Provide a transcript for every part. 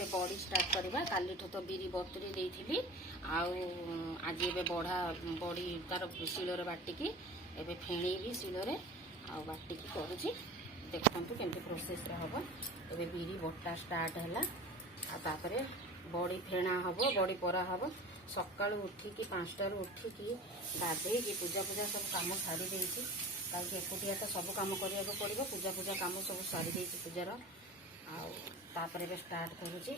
ଏବେ ବଡ଼ି ଷ୍ଟାର୍ଟ କରିବା। କାଲିଠୁ ତ ବିରି ବତୁରେଇ ଦେଇଥିଲି ଆଉ ଆଜି ଏବେ ବଡ଼ି ତାର ଶିଳରେ ବାଟିକି ଏବେ ଫେଣେଇବି ଶିଳରେ ଆଉ ବାଟିକି କରୁଛି। ଦେଖନ୍ତୁ କେମିତି ପ୍ରୋସେସରେ ହେବ। ଏବେ ବିରି ବଟା ଷ୍ଟାର୍ଟ ହେଲା ଆଉ ତାପରେ ବଡ଼ି ଫେଣା ହେବ, ବଡ଼ି ପରା ହେବ। ସକାଳୁ ଉଠିକି 5ଟାରୁ ଉଠିକି ଗାଧେଇକି ପୂଜା ସବୁ କାମ ସାରି ଦେଇଛି, କାହିଁକି ଏକୁଟିଆ ତ ସବୁ କାମ କରିବାକୁ ପଡ଼ିବ। ପୂଜା କାମ ସବୁ ସାରି ଦେଇଛି ପୂଜାର। ଆଉ ତାପରେ ଏବେ ଷ୍ଟାର୍ଟ କରୁଛି।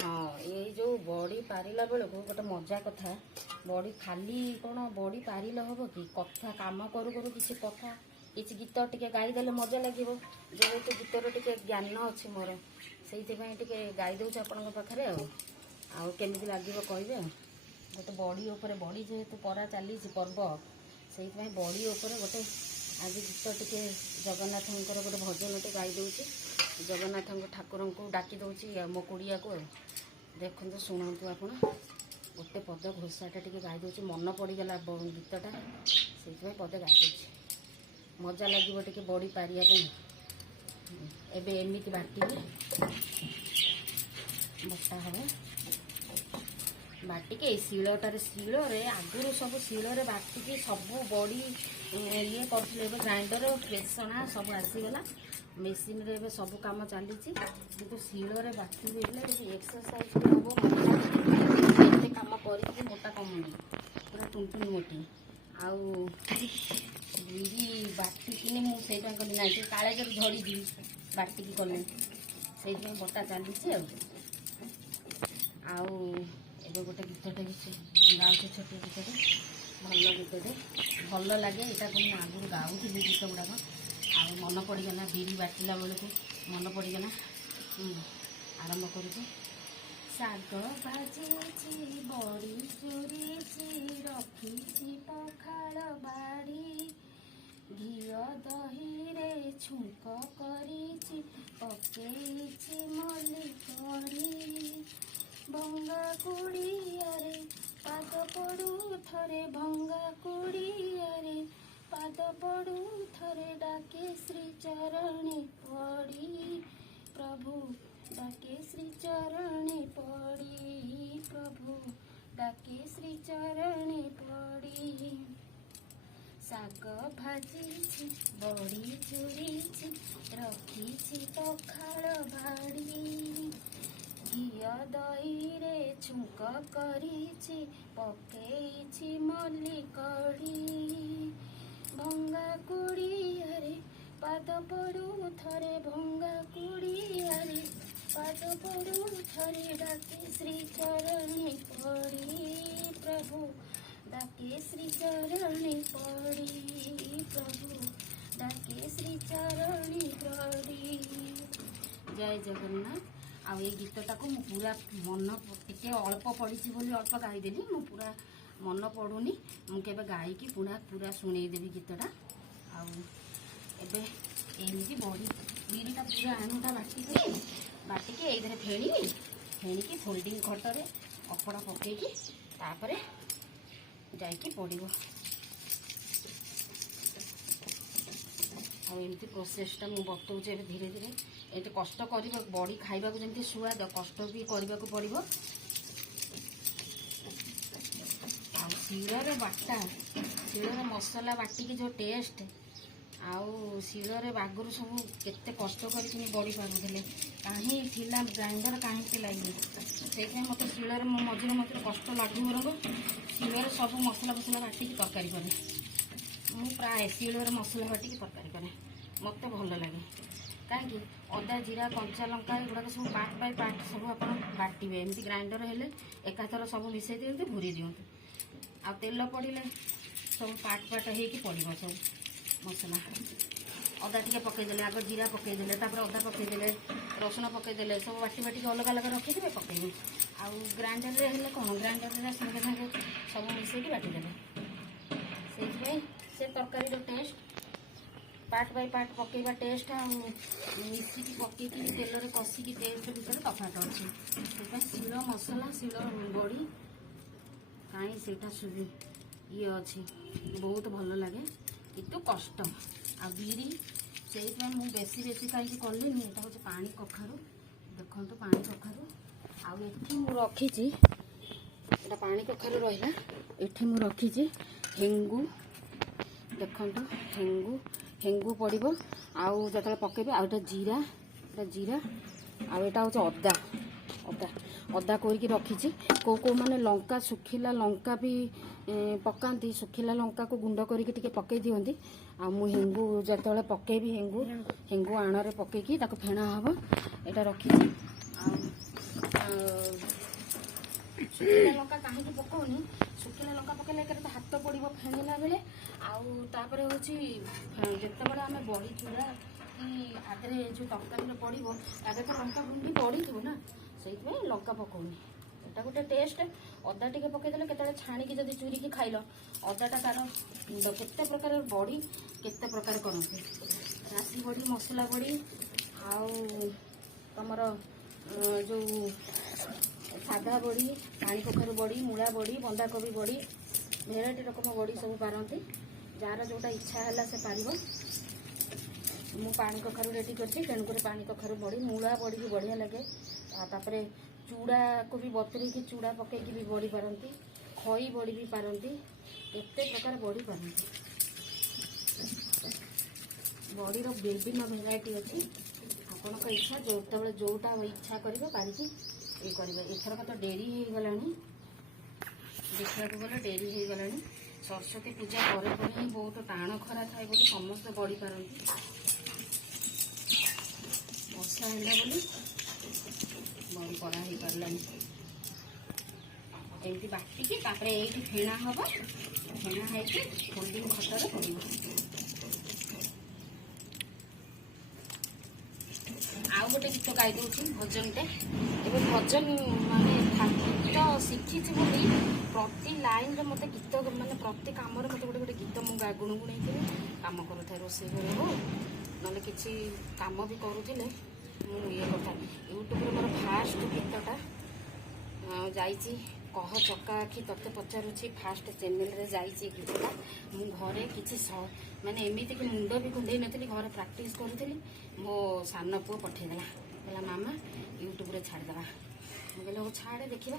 ହଁ, ଏଇ ଯେଉଁ ବଡ଼ି ପାରିଲା ବେଳକୁ ଗୋଟେ ମଜା କଥା, ବଡ଼ି ଖାଲି କ'ଣ ବଡ଼ି ପାରିଲେ ହେବ କି, କଥା କାମ କରୁ କରୁ କିଛି ଗୀତ ଟିକେ ଗାଇଦେଲେ ମଜା ଲାଗିବ। ଯେହେତୁ ଗୀତର ଟିକେ ଜ୍ଞାନ ଅଛି ମୋର, ସେଇଥିପାଇଁ ଟିକେ ଗାଇ ଦେଉଛି ଆପଣଙ୍କ ପାଖରେ। ଆଉ କେମିତି ଲାଗିବ କହିବେ। ଗୋଟେ ବଡ଼ି ଉପରେ, ବଡ଼ି ଯେହେତୁ ପରା ଚାଲିଛି ପର୍ବ, ସେଇଥିପାଇଁ ବଡ଼ି ଉପରେ ଗୋଟେ ଆଜି ଗୀତ ଟିକେ ଜଗନ୍ନାଥଙ୍କର ଗୋଟେ ଭଜନଟେ ଗାଇ ଦେଉଛି। ଜଗନ୍ନାଥଙ୍କ ଠାକୁରଙ୍କୁ ଡାକି ଦେଉଛି ମୋ କୁଡ଼ିଆକୁ। ଦେଖନ୍ତୁ, ଶୁଣନ୍ତୁ ଆପଣ। ଗୋଟେ ପଦ ଘୋଷାଟା ଟିକେ ଗାଇ ଦେଉଛି, ମନ ପଡ଼ିଗଲା ଗୀତଟା, ସେଇଥିପାଇଁ ପଦ ଗାଇ ଦେଉଛି। ମଜା ଲାଗିବ ଟିକେ ବଡ଼ି ପାରିବା ପାଇଁ। ଏବେ ଏମିତି ବାଟିକି ବଟା ହେବ। ବାଟିକି ଏଇ ଶିଳରେ ଆଗରୁ ସବୁ ଶିଳରେ ବାଟିକି ସବୁ ବଡ଼ି ଇଏ କରୁଥିଲେ। ଏବେ ଗ୍ରାଇଣ୍ଡର, ବେସଣା ସବୁ ଆସିଗଲା। ମେସିନରେ ଏବେ ସବୁ କାମ ଚାଲିଛି, କିନ୍ତୁ ଶିଳରେ ବାଟି ଦେଲେ ଏକ୍ସରସାଇଜ୍ ହେବ। ଏତେ କାମ କରିକି ମୋଟା କମୁନି, ପୁରା ଟୁଣ୍ଟୁନି ମୋଟି। ଆଉ ବିରି ବାଟିକିନି ମୁଁ ସେଇପାଇଁ କଲି ନାହିଁ, କାଳେ ଯଦି ଝଡ଼ିଯିବି ବାଟିକି କଲେ, ସେଇଥିପାଇଁ ବଟା ଚାଲିଛି। ଆଉ ଏବେ ଗୋଟେ ଗୀତଟେ ଗାଉଛି, ଛୋଟ ଗୀତଟେ, ଭଲ ଗୀତଟେ, ଭଲ ଲାଗେ। ଏଇଟାକୁ ମୁଁ ଆଗରୁ ଗାଉଥିଲି ଗୀତ ଗୁଡ଼ାକ, ଆଉ ମନେ ପଡ଼ିଗଲା ବିରି ବାଟିଲା ବେଳକୁ ମନେ ପଡ଼ିଗଲା। ଆରମ୍ଭ କରୁଛି। ଶାଗ ଭାଜିଛି, ବଡ଼ି ଚୁରିଛି, ରଖିଛି ପଖାଳ ବାଡ଼ି, ଘିଅ ଦହିରେ ଛୁଙ୍କ କରିଛି, ପକେଇଛି ମଲ୍ଲିକଢି, ଭଙ୍ଗା କୁଡ଼ିଆରେ ପାଦ ପଡ଼ୁ ଥରେ, ଭଙ୍ଗା କୁଡ଼ିଆରେ ପାଦ ପଡ଼ୁ ଥରେ, ଡାକେ ଶ୍ରୀ ଚରଣେ ପଡ଼ି, ପ୍ରଭୁ ଡାକେ ଶ୍ରୀ ଚରଣେ ପଡ଼ି, ପ୍ରଭୁ ଡାକେ ଶ୍ରୀ ଚରଣେ ପଡ଼ି। ଶାଗ ଭାଜିଛି, ବଡ଼ି ଚୁରିଛି, ରଖିଛି ପଖାଳ ବାଡ଼ି, ଘିଅ ଦହିରେ ଛୁଙ୍କ କରିଛି, ପକେଇଛି ମଲ୍ଲିକଢି, ଭଙ୍ଗା କୁଡ଼ିଆରେ ପାଦ ପଡ଼ୁ ଥରେ, ଭଙ୍ଗା କୁଡ଼ିଆରେ ପାଦ ପଡ଼ୁ ଥରେ, ଡାକେ ଶ୍ରୀ ଚରଣେ ପଡ଼ି, ପ୍ରଭୁ ଡାକେ ଶ୍ରୀ ଚରଣେ ପଡ଼ି, ପ୍ରଭୁ ଡାକେ ଶ୍ରୀ ଚରଣେ ପଡ଼ି। ଜୟ ଜଗନ୍ନାଥ। ଆଉ ଏଇ ଗୀତଟାକୁ ମୁଁ ପୁରା ମନ ଟିକେ ଅଳ୍ପ ପଡ଼ିଛି ବୋଲି ଅଳ୍ପ ଗାଇଦେଲି। ମୁଁ ପୁରା ମନ ପଡ଼ୁନି, ମୁଁ କେବେ ଗାଇକି ପୁରା ଶୁଣେଇଦେବି ଗୀତଟା। ଆଉ ଏବେ ଏମିତି ବିରିଟା ପୁରା ଆଣୁଟା ବାଟିକି ଏଇଥିରେ ଫେଣିକି ଫୋଲ୍ଡିଂ ଖଟରେ କପଡ଼ା ପକେଇକି ତାପରେ ଯାଇକି ପଡ଼ିବ। ଆଉ ଏମିତି ପ୍ରୋସେସଟା ମୁଁ ବତଉଛି ଏବେ ଧୀରେ ଧୀରେ। ଏତେ କଷ୍ଟ କରିବାକୁ, ବଡ଼ି ଖାଇବାକୁ ଯେମିତି ସୁଆଦ, କଷ୍ଟ ବି କରିବାକୁ ପଡ଼ିବ। ଆଉ ଶିଳରେ ମସଲା ବାଟିକି ଯେଉଁ ଟେଷ୍ଟ, ଆଉ ଶିଳରେ ଆଗରୁ ସବୁ କେତେ କଷ୍ଟ କରିକି ବଡ଼ି ପାରୁଥିଲେ, କାହିଁ ଥିଲା ଗ୍ରାଇଣ୍ଡର, କାହିଁ ଥିଲା ଇଏ। ସେଇଥିପାଇଁ ମୋତେ ଶିଳରେ ମୁଁ ମଝିରେ କଷ୍ଟ ଲାଗୁ ବରଂ ଶିଳରେ ସବୁ ମସଲା ବାଟିକି ତରକାରୀ କରେ। ମୁଁ ପ୍ରାୟ ଶିଳରେ ମସଲା ବାଟିକି ତରକାରୀ କରେ, ମୋତେ ଭଲ ଲାଗେ। କାହିଁକି ଅଦା, ଜିରା, କଞ୍ଚା ଲଙ୍କା ଏଗୁଡ଼ାକ ସବୁ ପାର୍ଟ ବାଇ ପାର୍ଟ ସବୁ ଆପଣ ବାଟିବେ। ଏମିତି ଗ୍ରାଇଣ୍ଡର ହେଲେ ଏକାଥର ସବୁ ମିଶାଇ ଦିଅନ୍ତୁ, ଭୁରି ଦିଅନ୍ତୁ। ଆଉ ତେଲ ପଡ଼ିଲେ ସବୁ ପାର୍ଟ ହେଇକି ପଡ଼ିବ ସବୁ ମସଲା। ଅଦା ଟିକେ ପକାଇଦେଲେ, ଆଗ ଜିରା ପକାଇଦେଲେ, ତାପରେ ଅଦା ପକାଇଦେଲେ, ରସୁଣ ପକାଇଦେଲେ, ସବୁ ବାଟିକି ଅଲଗା ରଖିଦେବେ, ପକାଇବେ। ଆଉ ଗ୍ରାଇଣ୍ଡରରେ ହେଲେ କ'ଣ, ଗ୍ରାଇଣ୍ଡରରେ ସାଙ୍ଗେ ସବୁ ମିଶାଇକି ବାଟିଦେଲେ। ସେଇଥିପାଇଁ ସେ ତରକାରୀର ଟେଷ୍ଟ, ପାର୍ଟ ବାଇ ପାର୍ଟ ପକାଇବା ଟେଷ୍ଟ ଆଉ ମିଶିକି ପକାଇକି ତେଲରେ କଷିକି ଟେଷ୍ଟ ଭିତରେ ତଫାତ ଅଛି। ସେଥିପାଇଁ ଶିଳ ମସଲା, ଶିଳ ବଡ଼ି କାହିଁ ସେଇଟା ଇଏ ଅଛି, ବହୁତ ଭଲ ଲାଗେ, କିନ୍ତୁ କଷ୍ଟ। ଆଉ ବିରି, ସେଇଥିପାଇଁ ମୁଁ ବେଶୀ କାହିଁକି କଲିନି, ଏଇଟା ହେଉଛି ପାଣି କଖାରୁ। ଦେଖନ୍ତୁ ପାଣି କଖାରୁ ଆଉ ଏଠି ମୁଁ ରଖିଛି ଏଇଟା ପାଣି କଖାରୁ ରହିଲା। ଏଠି ମୁଁ ରଖିଛି ହେଙ୍ଗୁ, ଦେଖନ୍ତୁ ହେଙ୍ଗୁ ପଡ଼ିବ। ଆଉ ଯେତେବେଳେ ପକେଇବେ ଆଉ ଏଇଟା ଜିରା ଆଉ ଏଇଟା ହେଉଛି ଅଦା କରିକି ରଖିଛି। କୋଉମାନେ ଲଙ୍କା, ଶୁଖିଲା ଲଙ୍କା ବି ପକାନ୍ତି। ଶୁଖିଲା ଲଙ୍କାକୁ ଗୁଣ୍ଡ କରିକି ଟିକେ ପକେଇ ଦିଅନ୍ତି। ଆଉ ମୁଁ ହେଙ୍ଗୁ ଯେତେବେଳେ ପକେଇବି ହେଙ୍ଗୁ ଆଣରେ ପକେଇକି ତାକୁ ଫେଣା ହେବ। ଏଇଟା ରଖିଛି। ଆଉ ଶୁଖିଲା ଲଙ୍କା କାହିଁକି ପକାଉନି, ଶୁଖିଲା ଲଙ୍କା ପକେଇଲେ ଏକରେ ତ ହାତ ପଡ଼ିବ ଫେଣିଲା ବେଳେ। ଆଉ ତାପରେ ହେଉଛି ଯେତେବେଳେ ଆମେ ବଡ଼ି ଚୁଡ଼ା କି ଆଗରେ ଯେଉଁ ତରକାରୀରେ ପଡ଼ିବ ଆଗରେ ତ ଲଙ୍କା ଗୁଣ୍ଡି ପଡ଼ିଥିବ ନା, ସେଇଥିପାଇଁ ଲଙ୍କା ପକାଉନି। ଏଇଟା ଗୋଟେ ଟେଷ୍ଟ। ଅଦା ଟିକେ ପକେଇଦେଲେ କେତେବେଳେ ଛାଣିକି ଯଦି ଚୁରିକି ଖାଇଲ, ଅଦାଟା ତାର କେତେ ପ୍ରକାର ବଡ଼ି କେତେ ପ୍ରକାର କରନ୍ତି। ରାଶି ବଡ଼ି, ମସଲା ବଡ଼ି, ଆଉ ତମର ଯେଉଁ ସାଧା ବଡ଼ି, ପାଣି କଖାରୁ ବଡ଼ି, ମୂଳା ବଡ଼ି, ବନ୍ଧାକୋବି ବଡ଼ି, ଭେରାଇଟି ରକମ ବଡ଼ି ସବୁ ପାରନ୍ତି। ଯାହାର ଯେଉଁଟା ଇଚ୍ଛା ହେଲା ସେ ପାରିବ। ମୁଁ ପାଣି କଖାରୁ ରେଡ଼ି କରିଛି, ତେଣୁକରି ପାଣି କଖାରୁ ବଡ଼ି, ମୂଳା ବଡ଼ି ବି ବଢ଼ିଆ ଲାଗେ। ତାପରେ ଚୁଡ଼ାକୁ ବି ବତୁରେଇକି ଚୁଡ଼ା ପକେଇକି ବି ବଡ଼ି ପାରନ୍ତି, ଖଇ ବଡ଼ି ବି ପାରନ୍ତି, କେତେ ପ୍ରକାର ବଡ଼ି ପାରନ୍ତି। ବଡ଼ିର ବିଭିନ୍ନ ଭେରାଇଟି ଅଛି। ଆପଣଙ୍କ ଇଚ୍ଛା, ଯେତେବେଳେ ଯେଉଁଟା ଇଚ୍ଛା କରିବେ ପାରିକି ଇଏ କରିବେ। ଏଥରକ ତ ଡେରି ହେଇଗଲାଣି, ଦେଖିବାକୁ ଗଲେ ଡେରି ହେଇଗଲାଣି। ସରସ୍ୱତୀ ପୂଜା ପରେ ହିଁ ବହୁତ ଟାଣ ଖରା ଥାଏ ବୋଲି ସମସ୍ତେ ବଡ଼ି ପାରନ୍ତି। ବର୍ଷା ହେଲା ବୋଲି ବଡ଼ି ପରା ହେଇପାରିଲାନି। ଏମିତି ବାଟିକି ତାପରେ ଏଇଠି ଫେଣା ହେବ। ଫେଣା ହେଇକି ଫୋଲ୍ଡିଂ ଖଟରେ ପଡ଼ିବ। ଆଉ ଗୋଟେ ଗୀତ ଗାଇଦେଉଛି, ଭଜନଟେ। ଏବେ ଭଜନ ମାନେ ଗୀତ ଶିଖିଛି ବୋଲି ପ୍ରତି ଲାଇନ୍ରେ ମୋତେ ଗୀତ, ମାନେ ପ୍ରତି କାମରେ ମୋତେ ଗୋଟେ ଗୀତ ମୁଁ ଗୁଣଗୁଣେଇକିରି କାମ କରୁଥାଏ। ରୋଷେଇ ଘରେ ହଉ ନହେଲେ କିଛି କାମ ବି କରୁଥିଲେ ମୁଁ ଇଏ କରିଥାଏ। ୟୁଟ୍ୟୁବରେ ମୋର ଫାଷ୍ଟ ଗୀତଟା ଯାଇଛି, କହ ଚକା ଆଖି ତତେ ପଚାରୁଛି। ଫାଷ୍ଟ ଚ୍ୟାନେଲରେ ଯାଇଛି ଗୀତଟା। ମୁଁ ଘରେ କିଛି ମାନେ ଏମିତିକି ମୁଣ୍ଡ ବି କୁଣ୍ଡେଇ ନଥିଲି, ଘରେ ପ୍ରାକ୍ଟିସ୍ କରୁଥିଲି। ମୋ ସାନ ପୁଅ ପଠେଇଦେଲା, କହିଲା ମାମା ୟୁଟ୍ୟୁବରେ ଛାଡ଼ିଦେବା। ମୁଁ କହିଲି ହଉ ଛାଡ଼େ ଦେଖିବା।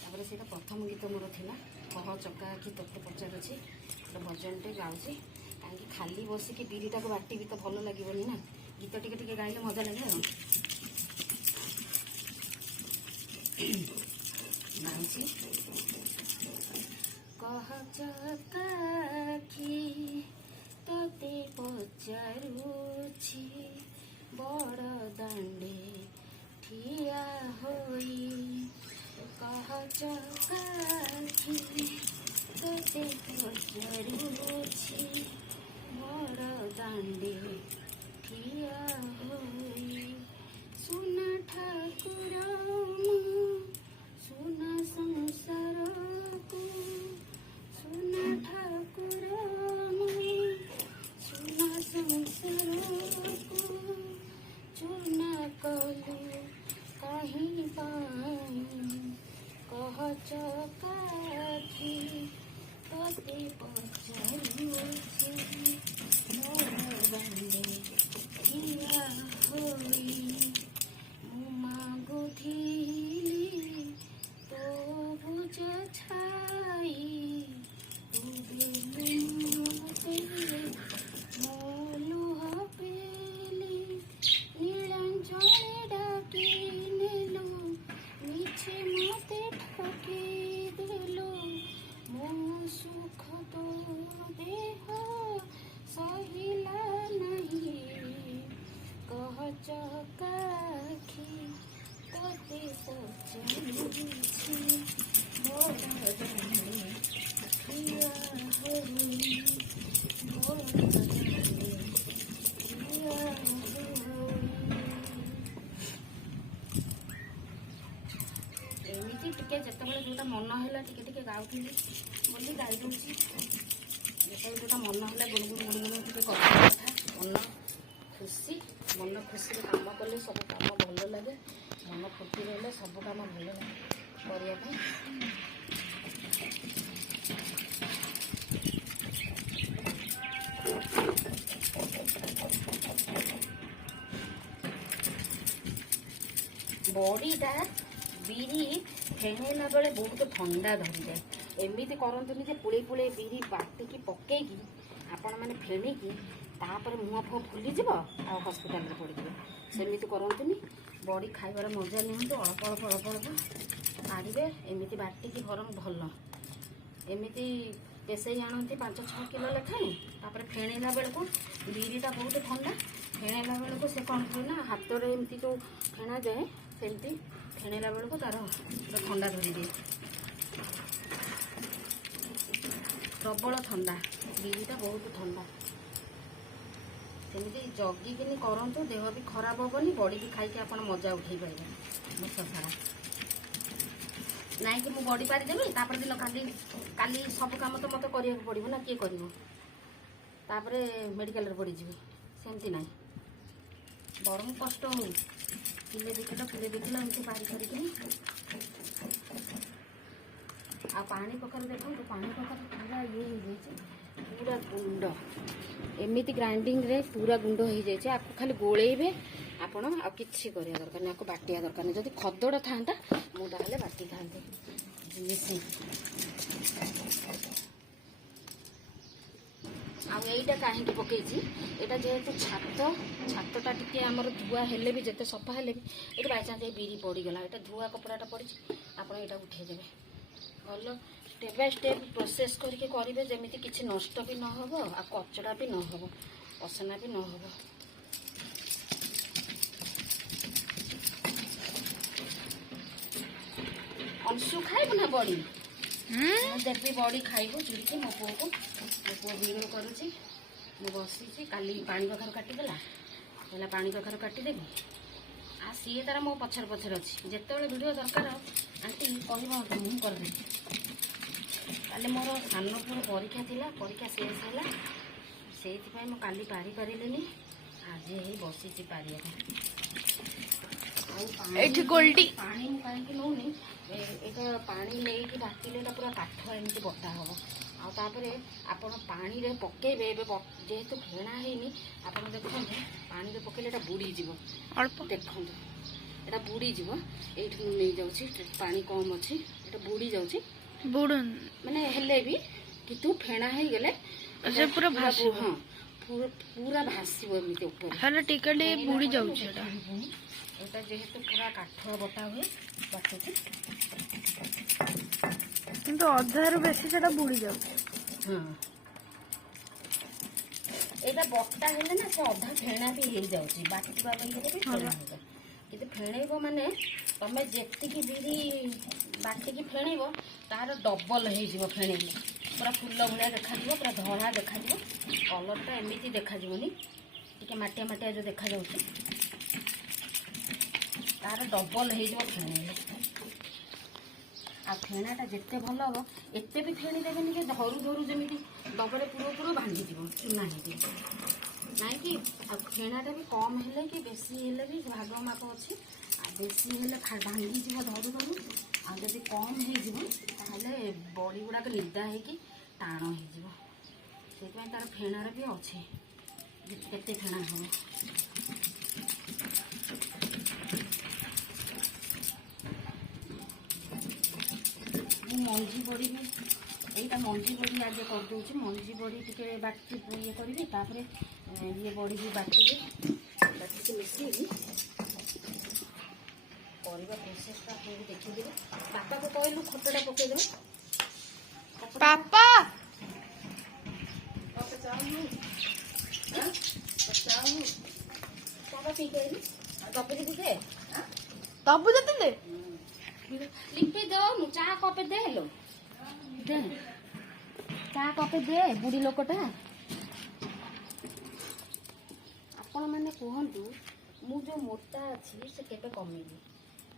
ତାପରେ ସେଇଟା ପ୍ରଥମ ଗୀତ ମୋର ଥିଲା, କହ ଚକା ଆଖି ତତେ ପଚାରୁଛି। ଗୋଟେ ଭଜନଟେ ଗାଉଛି, କାହିଁକି ଖାଲି ବସିକି ବିରିଟାକୁ ବାଟିବି ତ ଭଲ ଲାଗିବନି ନା, ଗୀତ ଟିକେ ଟିକେ ଗାଇଲେ ମଜା ଲାଗେ। ଆଉ ଗାଉଛି, କହ ଚକା ଆଖି ତତେ ପଚାରୁଛି, ବଡ଼ ଦାଣ୍ଡେ ଠିଆ ହୋଇ। କହ ଚକା ଆଖି ତତେ ପଚାରୁଛି, ବଡ଼ ଦାଣ୍ଡେ ଠିଆ ହୋଇ। ସୁନା ଠାକୁର ସୁନା ସଂସାରକୁ, ସୁନା ଠାକୁର ସୁନା ସଂସାରକୁ, ଚୂନା କଲୁ କାହିଁ ପାଇଁ। କହ ଚକା ଆଖି ତତେ ପଚାରୁଛି, ବଡ଼ ଦାଣ୍ଡେ ଠିଆ ହୋଇ। ମୁଁ ମାଗୁଥିଲି ତୋ ଭୁଜ ଛାଇ, ତୁ ଦେଲୁ ମୋତେ ମୋ ଲୁହ ପେଲି। ନୀଳାଞ୍ଚଳେ ଡାକି ନେଲୁ, ମିଛେ ମୋତେ ଠକି ଦେଲୁ। ମୋ ସୁଖ ତୋ ଦେହ ସହିଲା ନାହିଁ। କହ ଚକା ଆଖି ତତେ ପଚାରୁଛି, ବଡ଼ ଦାଣ୍ଡେ ଠିଆ ହୋଇ। ବଡ଼ ଦାଣ୍ଡେ ଠିଆ ହୋଇ। ଏମିତି ଟିକେ ଯେତେବେଳେ ଯେଉଁଟା ମନ ହେଲା ଟିକେ ଟିକେ ଗାଉଥିଲି ବୋଲି ଗାଇ ଦେଉଛି। ଯେତେବେଳେ ଯେଉଁଟା ମନ ହେଲା ଗୁଣଗୁଣ ଟିକେ କରିବା କଥା। ମନ ଖୁସିରେ କାମ କଲେ ସବୁ କାମ ଭଲ ଲାଗେ। ମନ ଫୁର୍ତ୍ତି ରହିଲେ ସବୁ କାମ ଭଲ ଲାଗେ କରିବା ପାଇଁ। ବଡ଼ିଟା ବିରି ଫେଣେଇଲା ବେଳେ ବହୁତ ଥଣ୍ଡା ଧରିଯାଏ। ଏମିତି କରନ୍ତୁନି ଯେ ପୁଳେଇ ପୁଳେଇ ବିରି ବାଟିକି ପକେଇକି ଆପଣମାନେ ଫେଣିକି ତାପରେ ମୁହଁ ଫୁଅ ଫୁଲିଯିବ ଆଉ ହସ୍ପିଟାଲରେ ପଡ଼ିଯିବେ। ସେମିତି କରନ୍ତୁନି। ବଡ଼ି ଖାଇବାର ମଜା ନିଅନ୍ତୁ। ଅଳ୍ପ ଅଳ୍ପ ଅଳ୍ପ ଅଳ୍ପ କାଢ଼ିବେ। ଏମିତି ବାଟିକି ବରଂ ଭଲ। ଏମିତି ପେସେଇ ଆଣନ୍ତି 5-6 କିଲୋ ଲେଖାଏଁ। ତାପରେ ଫେଣେଇଲା ବେଳକୁ ବିରିଟା ବହୁତ ଥଣ୍ଡା। ଫେଣେଇଲା ବେଳକୁ ସେ କ'ଣ କରେ ନା ହାତରେ ଏମିତି ଯେଉଁ ଫେଣାଯାଏ ସେମିତି ଫେଣେଇଲା ବେଳକୁ ତାର ଥଣ୍ଡା ଧରିଦିଏ। ପ୍ରବଳ ଥଣ୍ଡା, ବିରିଟା ବହୁତ ଥଣ୍ଡା। ସେମିତି ଜଗିକିନି କରନ୍ତୁ। ଦେହ ବି ଖରାପ ହେବନି। ବଡ଼ି ବି ଖାଇକି ଆପଣ ମଜା ଉଠେଇ ପାରିବେ ବର୍ଷ ସାରା। ନାଇଁ କି ମୁଁ ବଡ଼ି ପାରିଦେବି ତାପରେ ଦିନ କାଲି ସବୁ କାମ ତ ମୋତେ କରିବାକୁ ପଡ଼ିବ ନା। କିଏ କରିବ? ତାପରେ ମେଡ଼ିକାଲରେ ପଡ଼ିଯିବି। ସେମିତି ନାହିଁ। ବରଂ କଷ୍ଟ ହଉ, କିଲେ 2 କିଲୋ ଏମିତି ପାରି କରିକିନି। ଆଉ ପାଣି କଖାରୁ ଦେଖନ୍ତୁ, ପାଣି କଖାରୁ ପୁରା ଇଏ ହେଇଯାଇଛି, ପୁରା ଗୁଣ୍ଡ। ଏମିତି ଗ୍ରାଇଣ୍ଡିଙ୍ଗରେ ପୁରା ଗୁଣ୍ଡ ହେଇଯାଇଛି। ଆକୁ ଖାଲି ଗୋଳେଇବେ ଆପଣ, ଆଉ କିଛି କରିବା ଦରକାର ନାହିଁ। ଆକୁ ବାଟିବା ଦରକାର ନାହିଁ। ଯଦି ଖଦଡ଼ ଥାନ୍ତା ମୁଁ ତାହେଲେ ବାଟିଥାନ୍ତି ମିଶେଇକି। ଆଉ ଏଇଟା କାହିଁକି ପକେଇଛି, ଏଇଟା ଯେହେତୁ ଛାତଟା ଟିକେ ଆମର ଧୁଆ ହେଲେ ବି, ଯେତେ ସଫା ହେଲେ ବି ଏଠି ବାଇଚାନ୍ସ ଏଇ ବିରି ପଡ଼ିଗଲା, ଏଇଟା ଧୁଆ କପଡ଼ାଟା ପଡ଼ିଛି, ଆପଣ ଏଇଟା ଉଠେଇଦେବେ। ଭଲ ଷ୍ଟେପ୍ ବାଇ ଷ୍ଟେପ୍ ପ୍ରୋସେସ୍ କରିକି କରିବେ, ଯେମିତି କିଛି ନଷ୍ଟ ବି ନ ହେବ ଆଉ କଚଡ଼ା ବି ନ ହେବ, ଅସନା ବି ନ ହେବ। ଅଂଶୁ ଖାଇବୁ ନା ବଡ଼ି? ମୁଁ ଦେବି ବଡ଼ି ଖାଇବୁ ଚୁରିକି ମୋ ପୁଅକୁ। ମୋ ପୁଅ ଭିଡ଼ିଓ କରୁଛି, ମୁଁ ବସିଛି। କାଲି ପାଣି କଖାରୁ କାଟିଦେଲା, କହିଲା ପାଣି କଖାରୁ କାଟିଦେବି। ଆଉ ସିଏ ତାର ମୋ ପଛରେ ପଛରେ ଅଛି। ଯେତେବେଳେ ଭିଡ଼ିଓ ଦରକାର ଆଣ୍ଟି କହିବ ମୁଁ କରିଦେବି। କାଲି ମୋର ସାନ ପୁଅ ପରୀକ୍ଷା ଥିଲା, ପରୀକ୍ଷା ଶେଷ ହେଲା, ସେଇଥିପାଇଁ ମୁଁ କାଲି ପାରିଲିନି। ଆଜି ହେଇ ବସିଛି ପାରିବା ପାଇଁ। ଆଉ ପାଣି ମୁଁ କାହିଁକି ନେଉନି, ଏଇଟା ପାଣି ନେଇକି ବାଟିଲେ ଏଇଟା ପୁରା କାଠ ଏମିତି ବଟା ହେବ। ଆଉ ତାପରେ ଆପଣ ପାଣିରେ ପକେଇବେ। ଏବେ ଯେହେତୁ ଫେଣା ହେଇନି, ଆପଣ ଦେଖନ୍ତୁ ପାଣିରେ ପକେଇଲେ ଏଇଟା ବୁଡ଼ିଯିବ। ଅଳ୍ପ ଦେଖନ୍ତୁ, ଏଇଟା ବୁଡ଼ିଯିବ। ଏଇଠି ମୁଁ ନେଇଯାଉଛି, ପାଣି କମ୍ ଅଛି, ଏଇଟା ବୁଡ଼ି ଯାଉଛି। ମାନେ ହେଲେ ବି କିନ୍ତୁ ଫେଣା ହେଇଗଲେ ପୁରା ଭାସିବ। ହଁ, ପୁରା ଭାସିବ ଏମିତି ଉପରେ ଟିକେ ବୁଡ଼ି ଯାଉଛି। ଏଇଟା ଯେହେତୁ ପୁରା କାଠ ବଟା ହୁଏ ବାଟୁଛି, କିନ୍ତୁ ଅଧାରୁ ବେଶୀ ସେଟା ବୁଡ଼ି ଯାଉଛି। ହଁ, ଏଇଟା ବଟା ହେଲେ ନା ସେ ଅଧା ଫେଣା ବି ହେଇଯାଉଛି। ବାଟିବା ପାଇଁ ବି ଫେଣା ହେବ। କିନ୍ତୁ ଫେଣେଇବ ମାନେ ତମେ ଯେତିକି ବିରି ବାଟିକି ଫେଣେଇବ ତାର ଡବଲ ହେଇଯିବ ଫେଣେଇଲେ। ପୁରା ଫୁଲ ଭଳିଆ ଦେଖାଯିବ, ପୁରା ଧଳା ଦେଖାଯିବ। କଲର୍ଟା ଏମିତି ଦେଖାଯିବନି, ଟିକେ ମାଟିଆ ମାଟିଆ ଯେଉଁ ଦେଖାଯାଉଛି, ତାର ଡବଲ ହେଇଯିବ ଫେଣେଇଲେ। ଆଉ ଫେଣାଟା ଯେତେ ଭଲ ହେବ, ଏତେ ବି ଫେଣି ଦେବେନି ଯେ ଧରୁ ଧରୁ ଯେମିତି ଡବରେ ପୁର ଭାଙ୍ଗିଯିବ, ଚୁନା ହେଇଯିବ। ନାଇଁକି ଆଉ ଫେଣାଟା ବି କମ୍ ହେଲେ କି ବେଶୀ ହେଲେ ବି ଭାଗ ମାପ ଅଛି। ଆଉ ବେଶୀ ହେଲେ ଭାଙ୍ଗିଯିବ ଧରୁ ଧରୁ, ଆଉ ଯଦି କମ୍ ହେଇଯିବ ତାହେଲେ ବଡ଼ି ଗୁଡ଼ାକ ନିଦା ହେଇକି ଟାଣ ହେଇଯିବ। ସେଇଥିପାଇଁ ତାର ଫେଣାର ବି ଅଛି, କେତେ ଫେଣା ହେବ। ମୁଁ ମଞ୍ଜି ବଡ଼ି ବି, ଏଇଟା ମଞ୍ଜି ବଡ଼ି ଆଗେ କରିଦେଉଛି। ମଞ୍ଜି ବଡ଼ି ଟିକେ ବାଟି ଇଏ କରିବି, ତାପରେ ଇଏ ବଡ଼ି ବି ବାଟିକି ମିଶେଇବି। କରିବା ପ୍ରୋସେସ୍ଟା ଆପଣଙ୍କୁ ଦେଖିଦେବି। ବାପାକୁ କହିଲୁ ଖଟଟା ପକେଇଦେବେ। ପାପା ତବୁ ଯେତେ লিপি দে চা কপে দে লো দে চা কপে দে বুড়ি লোকটা। ଆପଣ ମାନେ କୁହନ୍ତୁ ମୁଁ ଯେଉଁ ମୋଟା ଅଛି ସେ କେବେ କମିନି।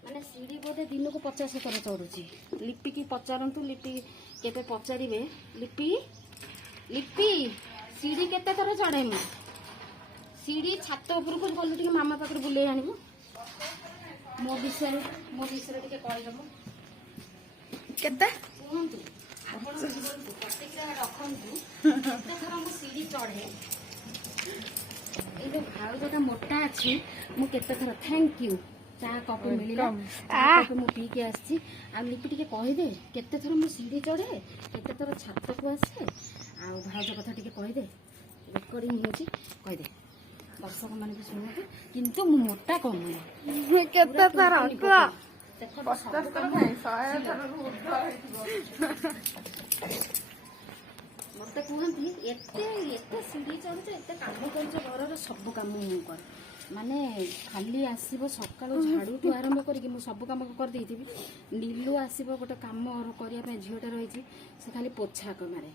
ମାନେ ସିଡ଼ି ବୋଧେ ଦିନକୁ 50 ଥର ଚଢ଼ୁଛି। ଲିପିକି ପଚାରନ୍ତୁ, ଲିପି କେବେ ପଚାରିବେ, ଲିପି ଲିପି ସିଡ଼ି କେତେ ଥର ଚଢ଼େ ମୁଁ? ସିଡ଼ି ଛାତ ଉପରକୁ ଗଲୁ ଟିକେ ମାମା ପାଖରେ ବୁଲେଇ ଆଣିବୁ। ମୋ ବିଷୟରେ ଟିକେ କହିଦେବ। କେତେ କୁହନ୍ତୁ ଆପଣ ପ୍ରତିକ୍ରିୟା ରଖନ୍ତୁ କେତେ ଥର ମୁଁ ସିଡ଼ି ଚଢ଼େ। ଏଇ ଯେଉଁ ଭାଉଜଟା ମୋଟା ଅଛି ମୁଁ କେତେ ଥର, ଥ୍ୟାଙ୍କ ୟୁ। ଚା କପ୍ ମିଳିଲା, ଚା କପ୍ ମୁଁ ପିଇକି ଆସିଛି। ଆଉ ଲିପି ଟିକେ କହିଦେ କେତେ ଥର ମୁଁ ସିঁଢି ଚଢ଼େ, କେତେ ଥର ଛାତକୁ ଆସେ, ଆଉ ଭାଉଜ କଥା ଟିକେ କହିଦେ, ରେକର୍ଡିଂ ହେଉଛି, କହିଦେ ଦର୍ଶକ ମାନେ ବି ଶୁଣନ୍ତୁ। କିନ୍ତୁ ମୁଁ ମୋଟା କମୁନି, କେତେ ଥର କୁହ? ମତେ କୁହନ୍ତି ଏତେ ଏତେ ସିঁଢି ଚଢୁଛ, ଏତେ କାମ କରୁଛ, ଘରର ସବୁ କାମ ମୁଁ କରେ। ମାନେ ଖାଲି ଆସିବ ସକାଳୁ ଝାଡୁଠୁ ଆରମ୍ଭ କରିକି ମୁଁ ସବୁ କାମ କରିଦେଇଥିବି। ନିଲୁ ଆସିବ ଗୋଟେ କାମ କରିବା ପାଇଁ, ଝିଅଟା ରହିଛି, ସେ ଖାଲି ପୋଛା ମାରେ।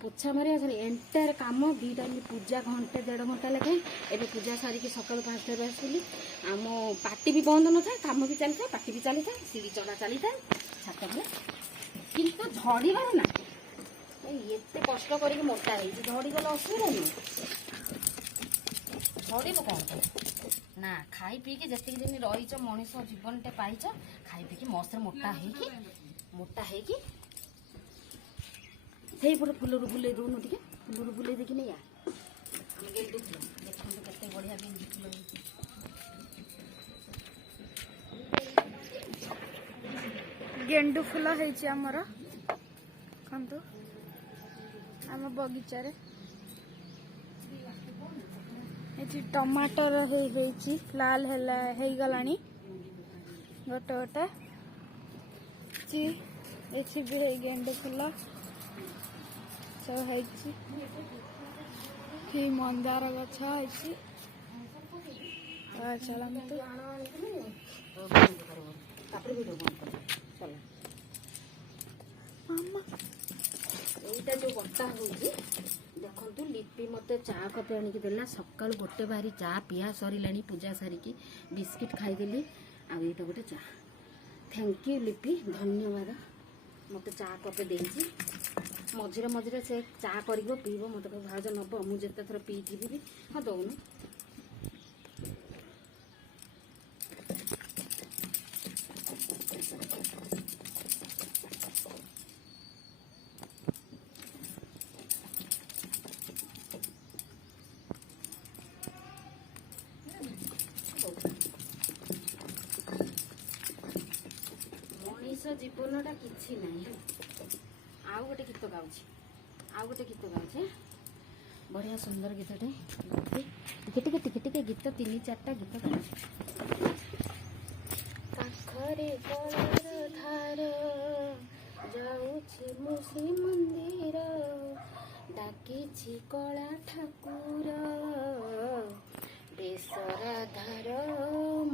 ପୋଛା ମାରିବା ସରି ଏଣ୍ଟାୟାର କାମ 2 ଟାଇମ୍ ପୂଜା ଘଣ୍ଟେ 1.5 ଘଣ୍ଟା ଲେଖାଏଁ। ଏବେ ପୂଜା ସାରିକି ସକାଳୁ 5ଟାରେ ଆସିଲି। ଆମ ପାଟି ବି ବନ୍ଦ ନଥାଏ, କାମ ବି ଚାଲିଥାଏ, ପାଟି ବି ଚାଲିଥାଏ, ସିঁଢି ଚଢ଼ା ଚାଲିଥାଏ ଛାତରେ। କିନ୍ତୁ ଝଡ଼ିବାର ନା, ଏତେ କଷ୍ଟ କରିକି ମୋଟା ହେଇଛି, ଝଡ଼ିଗଲେ ଅସୁବିଧା ନୁହେଁ। ଝଡ଼ିବ କ'ଣ ନା, ଖାଇ ପିଇକି ଯେତିକି ଦିନ ରହିଛ, ମଣିଷ ଜୀବନଟେ ପାଇଛ, ଖାଇ ପିଇକି ମସ୍ତରେ ମୋଟା ହେଇକି ସେଇପଟେ ଫୁଲରୁ ବୁଲେଇ ଦଉନୁ, ଟିକେ ଫୁଲରୁ ବୁଲେଇ ଦେଇକି ନେଇ ଆ। ଆମେ ଗେଣ୍ଡୁ ଫୁଲ ଦେଖନ୍ତୁ କେତେ ବଢ଼ିଆ ଗେଣ୍ଡୁ ଫୁଲ ହେଇଛି। ଗେଣ୍ଡୁ ଫୁଲ ହେଇଛି ଆମର, ଦେଖନ୍ତୁ ଆମ ବଗିଚାରେ। ଏଠି ଟମାଟର ହେଇଛି, ଲାଲ ହେଇଗଲାଣି ଗୋଟେ ଗୋଟେ। ଏଠି ବି ଗେଣ୍ଡୁ ଫୁଲ ସବୁ ହେଇଛି, ମନ୍ଦାର ଗଛ ହେଇଛି। ଚାଲନ୍ତୁ ଏଇଟା ଯୋଉ ବଟା ହଉଛି ଦେଖନ୍ତୁ, ଲିପି ମତେ ଚା କପେ ଆଣିକି ଦେଲା। ସକାଳୁ ଗୋଟେ ବାହାରି ଚା ପିଆ ସରିଲାଣି, ପୂଜା ସାରିକି ବିସ୍କିଟ୍ ଖାଇଦେଲି। ଆଉ ଏଇଟା ଗୋଟେ ଚା। ଥ୍ୟାଙ୍କ ୟୁ ଲିପି, ଧନ୍ୟବାଦ। ମତେ ଚା କପେ ଦେଇଛି। ମଝିରେ ମଝିରେ ସେ ଚା କରିବ ପିଇବ, ମତେ କହିବ ଭାଉଜ ନବ, ମୁଁ ଯେତେ ଥର ପିଇଥିବି ବି। ହଁ ଦଉନୁ। ମଣିଷ ଜୀବନଟା କିଛି ନାହିଁ। ଆଉ ଗୋଟେ ଗୀତ ଗାଉଛି, ବଢ଼ିଆ ସୁନ୍ଦର ଗୀତଟେ। ଟିକେ ଗୀତ 3-4ଟା ଗୀତ ଗାଉଛି। ପାଖରେ କଳର ଧାର ଯାଉଛି ମୁଁ ଶ୍ରୀମନ୍ଦିର, ଡାକିଛି କଳା ଠାକୁର, ବେସରା ଧାର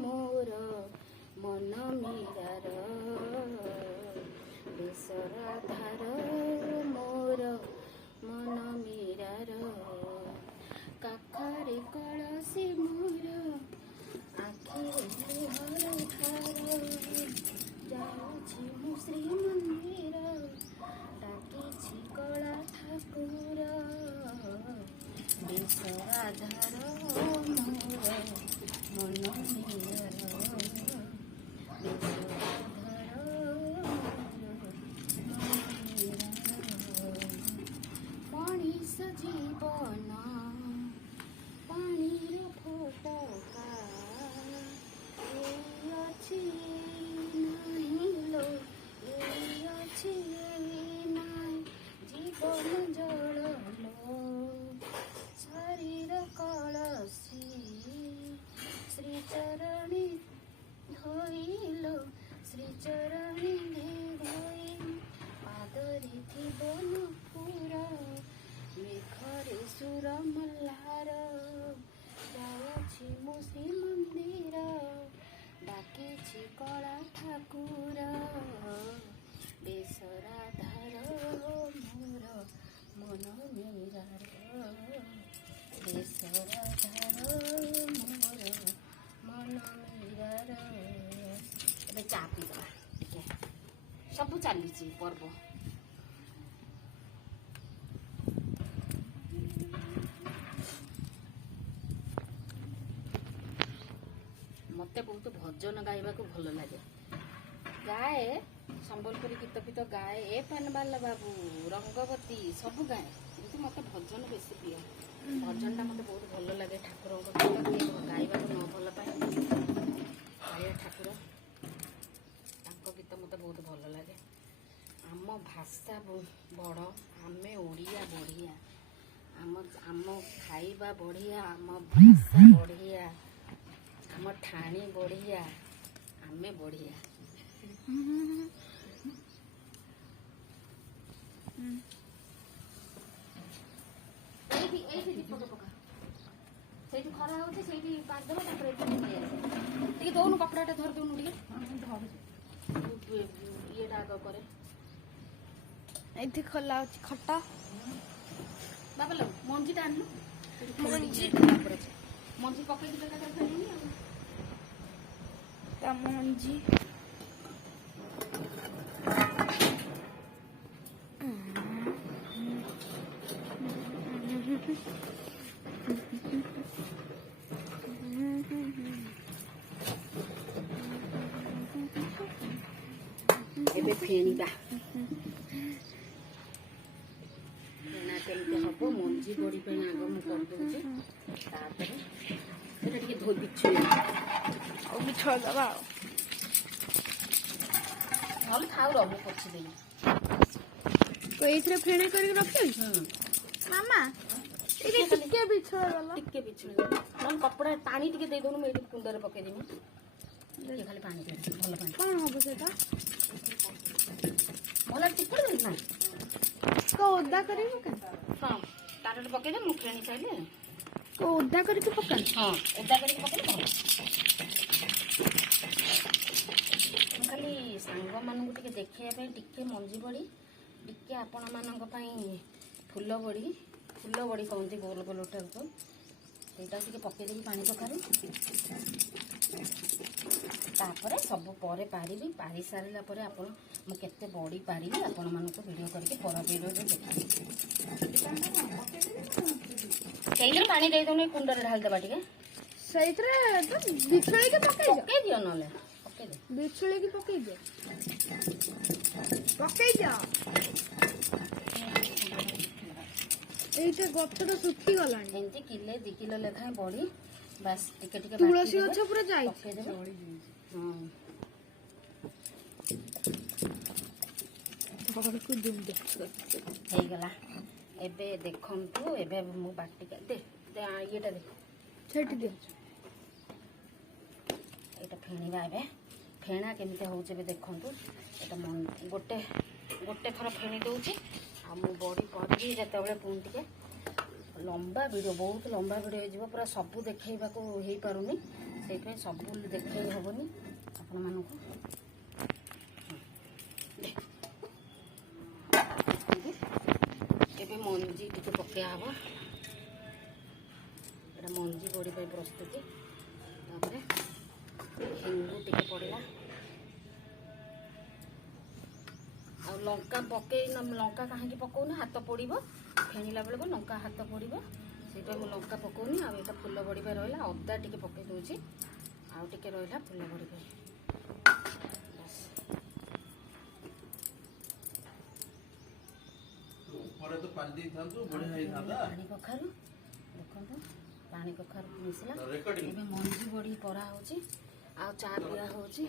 ମୋର ମନ ମୀରାର, ବେସରା ଧାର ମୋର ମନ ମୀରାର, କାଖରେ କଳସୀ ମୋର ଆଖିରେ ଲୁହର ଧାର, ଯାଉଛି ମୁଁ ଶ୍ରୀମନ୍ଦିର, ଡାକିଛି କଳା ଠାକୁର, ବେସରା ଧାର ମୋର ମନ ମୀରାର, ବେସରା ଧାର ମଣିଷ ଜୀବନ ପାଣିର ଫୋଟକା, ଏଇ ଅଛି ନାହିଁ ଲୋ, ଏଇ ଅଛି ନାହିଁ, ଜୀବନ ଜଳ ଲୋ, ଶରୀର କଳସୀ, ଶ୍ରୀଚରଣୀ ଧୋଇଲୋ, ଶ୍ରୀଚରଣୀ ଧୋଇ, ପାଦରେ ଥିବ ନୂପୁର, ମେଘରେ ସୁର ମଲ୍ଲାର, ଯାଉଛି ମୁଁ ଶ୍ରୀମନ୍ଦିର, ଡାକିଛି କଳା ଠାକୁର, ବେସରା ଧାର ମୋର ମନ ମୀରାର, ବେସରା ଧାର ମୋର ମନ ମୀରାର। ଏବେ ଚା ପିଇବା ଟିକେ, ସବୁ ଚାଲିଛି ପର୍ବ। ମତେ ବହୁତ ଭଜନ ଗାଇବାକୁ ଭଲ ଲାଗେ, ଗାଏ, ସମ୍ବଲପୁରୀ ଗୀତ ଫିତ ଗାଏ, ଏ ପାନବାଲ ବାବୁ, ରଙ୍ଗବତୀ ସବୁ ଗାଏ, କିନ୍ତୁ ମତେ ଭଜନ ବେଶୀ ପ୍ରିୟ। ଭଜନଟା ମତେ ବହୁତ ଭଲ ଲାଗେ। ଠାକୁରଙ୍କ ଗୀତ କିଏ ଗାଇବାକୁ ନ ଭଲ ପାଏ। କାଳିଆ ଠାକୁର ତାଙ୍କ ଗୀତ ମୋତେ ବହୁତ ଭଲ ଲାଗେ। ଆମ ଭାଷା ବଡ଼, ଆମେ ଓଡ଼ିଆ ବଢ଼ିଆ, ଆମ ଖାଇବା ବଢ଼ିଆ, ଆମ ଭାଷା ବଢ଼ିଆ, ଆମ ଠାଣି ବଢ଼ିଆ, ଆମେ ବଢ଼ିଆ। ଏଇଠି ଫଟୋ ପକା, ସେଇଠି ଖରା ହେଉଛି, ସେଇଠି ପାରିଦେବ, ତାପରେ ଏଠି ନେଇ ଆସିବ। ଟିକେ ଦଉନୁ କପଡ଼ାଟା ଧରି ଦଉନୁ ଟିକେ, ଇଏଟା ଆଗ କରେ। ଏଠି ଖୋଲା ଅଛି ଖଟା। ବାବା ଲୋ ମଞ୍ଜିଟା ଆଣିଲୁ, ମଞ୍ଜି ପକେଇକି ବେକାରେ ଫେରିନି ଆଉ। ତା ମଞ୍ଜି ଏବେ ଫେଣିବା। ଫେଣା କେମିତି ହବ, ମଞ୍ଜି ବଡ଼ି ପାଇଁ ଆଗ ମୁଁ କରିଦେଉଛି, ତାପରେ ସେଟା ଟିକେ ଧୋଇ ବିଛୁଳି ଆଉ ବିଛଳ ଦବା ଆଉ। ନହେଲେ ଥାଉ ରହ, ମୁଁ ପୋଛି ଦେବି। ଏଇଥିରେ ଫେଣେ କରିକି ରଖିବି ମାମା। ଏଇଠି ଟିକେ ବିଛଳ ଗଲା, ଟିକେ ବିଛୁଳି ନହେଲେ କପଡ଼ା ପାଣି ଟିକେ ଦେଇଦେଉନୁ, ମୁଁ ଏଇଠି କୁଣ୍ଡରେ ପକେଇଦେବି। ଟିକେ ଖାଲି ପାଣି ଦେଇଦେବି, ଭଲ ପାଣି। କଣ ହବ ସେଟା? ଭଲ ଟିକେ ନା ଓଦା କରିବୁ କାଇଁ? ହଁ ତାରରେ ପକେଇଦେ, ମୁଁ ଫେଣି ସାଇଲେ ଓଦା କରିକି ପକା। ହଁ ଓଦା କରିକି ପକେଇଲେ ଭଲ। ମୁଁ ଖାଲି ସାଙ୍ଗମାନଙ୍କୁ ଟିକେ ଦେଖେଇବା ପାଇଁ ଟିକେ ମଞ୍ଜି ବଡ଼ି, ଟିକେ ଆପଣମାନଙ୍କ ପାଇଁ ଫୁଲ ବଡ଼ି କହନ୍ତି ଗୋଲ ଗୋଲଟାକୁ, ସେଇଟାକୁ ଟିକେ ପକେଇଦେବି ପାଣି କଖାରୁ। ତାପରେ ସବୁ ପରେ ପାରିବି, ପାରି ସାରିଲା ପରେ ଆପଣ ମୁଁ କେତେ ବଡ଼ି ପାରିବି ଆପଣମାନଙ୍କୁ ଭିଡ଼ିଓ କରିକି ପର ଭିଡ଼ିଓରେ ଦେଖିବି। ସେଇଥିରେ ପାଣି ଦେଇଦେଉନି, କୁଣ୍ଡରେ ଢାଳିଦେବା ଟିକେ। ସେଇଥିରେ ତ ବିଛୁଳିକି ପକେଇ ଦିଅ, ନହେଲେ ପକେଇଦେ, ବିଛୁଳିକି ପକେଇ ଦିଅ, ପକେଇ ଦିଅ। ଏଇଟା ଗଛଟା ଶୁଖିଗଲାଣି। ଏମିତି କିଲେ 2 କିଲୋ ଲେଖାଏଁ ବଡ଼ି, ବାସ୍ ଟିକେ ଟିକେ ତୁଳସୀ ଗଛ ପୁରା ଯାଇଛି। ପକେଇଦେବେ। ହେଇଗଲା। ଏବେ ଦେଖନ୍ତୁ, ଏବେ ମୁଁ ବାଟିକା ଇଏଟା ଦେଖ, ସେଠି ଦିଅ। ଏଇଟା ଫେଣିବା। ଏବେ ଫେଣା କେମିତି ହେଉଛି ଏବେ ଦେଖନ୍ତୁ। ଏଇଟା ଗୋଟେ ଥର ଫେଣି ଦେଉଛି। ଆଉ ମୁଁ ବଡ଼ି କରିବି ଯେତେବେଳେ ପୁଣି ଟିକେ ଲମ୍ବା ଭିଡ଼ିଓ, ବହୁତ ଲମ୍ବା ଭିଡ଼ିଓ ହେଇଯିବ, ପୁରା ସବୁ ଦେଖେଇବାକୁ ହେଇପାରୁନି, ସେଇଥିପାଇଁ ସବୁ ଦେଖେଇ ହେବନି ଆପଣମାନଙ୍କୁ। ଏବେ ମଞ୍ଜି ଟିକେ ପକେଇବା ହେବ, ଏଇଟା ମଞ୍ଜି ବଡ଼ି ପାଇଁ ପ୍ରସ୍ତୁତି। ତାପରେ ହେଙ୍ଗୁ ଟିକେ ପଡ଼ିଲା, ଆଉ ଲଙ୍କା ଲଙ୍କା କାହିଁକି ପକଉନି, ହାତ ପୋଡ଼ିବ, ଫେଣିଲା ବେଳକୁ ଲଙ୍କା ହାତ ପୋଡ଼ିବ, ସେଇଥିପାଇଁ ମୁଁ ଲଙ୍କା ପକଉନି। ଆଉ ଏଇଟା ଫୁଲ ବଡ଼ି ପାଇଁ ରହିଲା, ଅଦା ଟିକେ ପକେଇ ଦେଉଛି, ଆଉ ଟିକେ ରହିଲା ଫୁଲ ବଡ଼ି ପାଇଁ। ପାଣି କଖାରୁ ଦେଖନ୍ତୁ, ପାଣି କଖାରୁ ମିଶିଲା। ଏବେ ମଞ୍ଜି ବଡ଼ି ପରା ହେଉଛି, ଆଉ ଚା ପିଆ ହେଉଛି।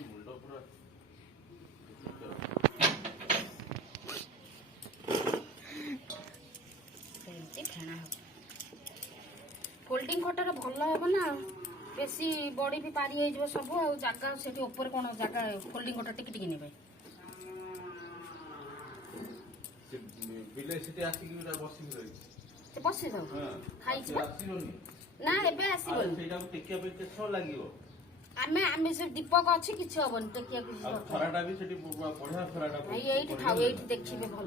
ସେମିତି ଫେଣା ହେବ। ଫୋଲ୍ଡିଂ ଖଟାର ଭଲ ହେବ ନା, ବେଶୀ ବଡ଼ି ବି ପାରି ହେଇଯିବ ସବୁ, ଆଉ ଜାଗା ସେଠି ଉପରେ କ'ଣ ଜାଗା, ଫୋଲ୍ଡିଂ ଖଟା ଟିକେ ଟିକେ ନେବେ। ସେ ବସି ଯାଉ ଖାଇଛି ନା, ଏବେ ଆସିବନି। ଆମେ ସେ ଦୀପକ ଅଛି, କିଛି ହବନି ଟେକିବାକୁ। ଏଇଠି ଖାଉ, ଏଇଠି ଦେଖିବେ ଭଲ।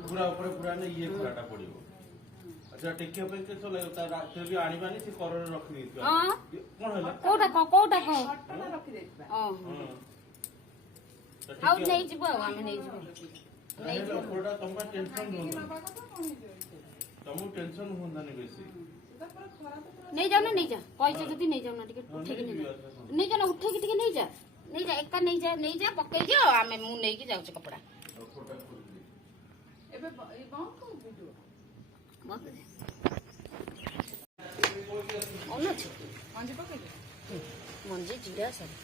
କୋଉଟା ଆଉ ନେଇଯିବୁ, ଆଉ ଆମେ ନେଇଯିବୁ। ନେଇଯାଉନା, ନେଇଯା, ପଇସା ଯଦି ନେଇଯାଉନା, ଟିକେ ଉଠେଇକି ନେଇଯାଉନା, ଉଠେଇକି ଟିକେ ନେଇଯା, ଏକା ନେଇଯା, ପକେଇ ଦିଅ, ମୁଁ ନେଇକି ଯାଉଛି କପଡ଼ା। ମଞ୍ଜି ଜିରା ସବୁ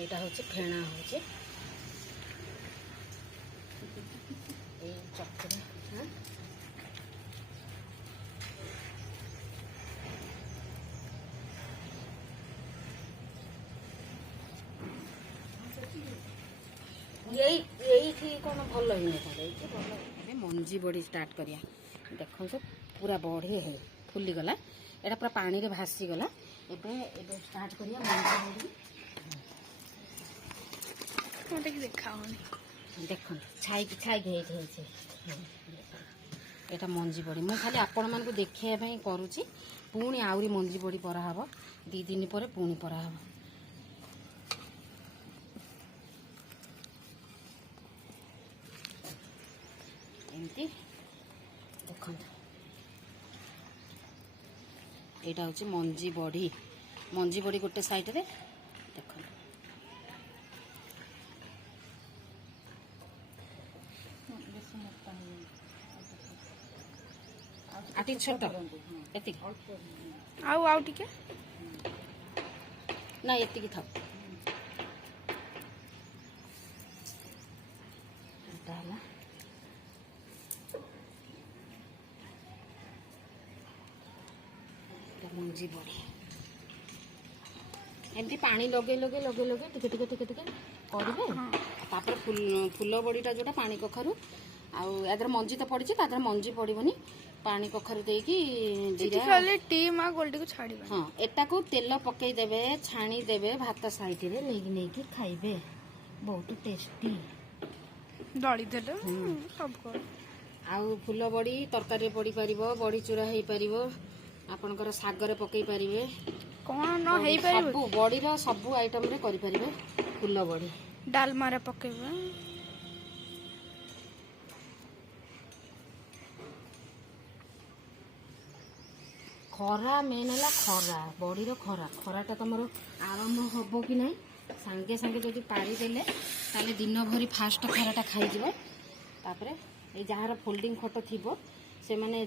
এইটা হচ্ছে ফেଣା হচ্ছে এই চকরে। হ্যাঁ এইଠି କ'ଣ ଭଲ ହେଇନଥାନ୍ତା, ଏଇଠି ଭଲ। ଏବେ ମଞ୍ଜି ବଡ଼ି ଷ୍ଟାର୍ଟ କରିବା। ଦେଖନ୍ତୁ ପୁରା ବଢ଼ି ହେଇ ଫୁଲିଗଲା, ଏଇଟା ପୁରା ପାଣିରେ ଭାସିଗଲା। ଏବେ ଏବେ ଷ୍ଟାର୍ଟ କରିବା ମଞ୍ଜି ବଡ଼ି। ଦେଖାଉନି, ଦେଖନ୍ତୁ ଛାଇକି ଛାଇକି ହେଇଛି ହେଇଛି। ଏଇଟା ମଞ୍ଜି ବଡ଼ି ମୁଁ ଖାଲି ଆପଣମାନଙ୍କୁ ଦେଖାଇବା ପାଇଁ କରୁଛି। ପୁଣି ଆହୁରି ମଞ୍ଜି ବଡ଼ି ପରାହେବ, 2 ଦିନ ପରେ ପୁଣି ପରାହେବ। ଏମିତି ଦେଖନ୍ତୁ ଏଇଟା ହେଉଛି ମଞ୍ଜି ବଡ଼ି। ମଞ୍ଜି ବଡ଼ି ଗୋଟେ ସାଇଡ଼ରେ ଦେଖନ୍ତୁ। ଆଟି ଛୋଟ ଏତିକି ଆଉ ଟିକେ ନା ଏତିକି ଥାଉ। ଏଇଟା ହେଲା ମଞ୍ଜି ବଡ଼ି। ଏମିତି ପାଣି ଲଗେଇ ଲଗେଇ ଲଗେଇ ଲଗେଇ ଟିକେ ଟିକେ ଟିକେ ଟିକେ କରିବେ। ତାପରେ ଫୁଲ ବଡ଼ିଟା ଯେଉଁଟା ପାଣି କଖାରୁ, ଆଉ ୟା ଦେହରେ ମଞ୍ଜି ତ ପଡ଼ିଛି, ତା ଦେହରେ ମଞ୍ଜି ପଡ଼ିବନି। ପାଣି କଖାରୁ ଦେଇକି ଜିରା ଛାଡ଼ିବେ। ହଁ ଏଟାକୁ ତେଲ ପକେଇଦେବେ, ଛାଣିଦେବେ, ଭାତ ସାଇଡ଼ରେ ନେଇକି ଖାଇବେ। ବହୁତ ଟେଷ୍ଟି। ଦଳିଦେଲେ ସବୁ। ଆଉ ଫୁଲ ବଡ଼ି ତରକାରୀରେ ପଡ଼ିପାରିବ, ବଡ଼ି ଚୁରା ହେଇପାରିବ, ଆପଣଙ୍କର ଶାଗରେ ପକେଇ ପାରିବେ। କ'ଣ ନ ହେଇପାରିବ, ସବୁ ବଡ଼ିର ସବୁ ଆଇଟମରେ କରିପାରିବେ। ଫୁଲ ବଡ଼ି ଡାଲମାରେ ପକେଇବେ। ଖରା ମେନ୍ ହେଲା ଖରା, ବଡ଼ିର ଖରାଟା ତମର ଆରମ୍ଭ ହବ କି ନାହିଁ, ସାଙ୍ଗେ ସାଙ୍ଗେ ଯଦି ପାରିଦେଲେ ତାହେଲେ ଦିନ ଭରି ଫାଷ୍ଟ ଖରାଟା ଖାଇଯିବ। ତାପରେ ଏଇ ଯାହାର ଫୋଲ୍ଡିଂ ଖଟ ଥିବ ସେମାନେ